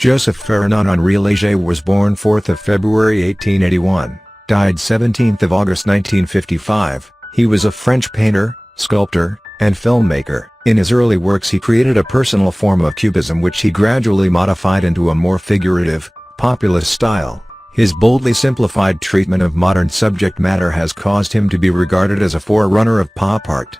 Joseph Fernand Henri Léger was born 4th of February 1881, died 17th of August 1955. He was a French painter, sculptor, and filmmaker. In his early works he created a personal form of cubism which he gradually modified into a more figurative, populist style. His boldly simplified treatment of modern subject matter has caused him to be regarded as a forerunner of pop art.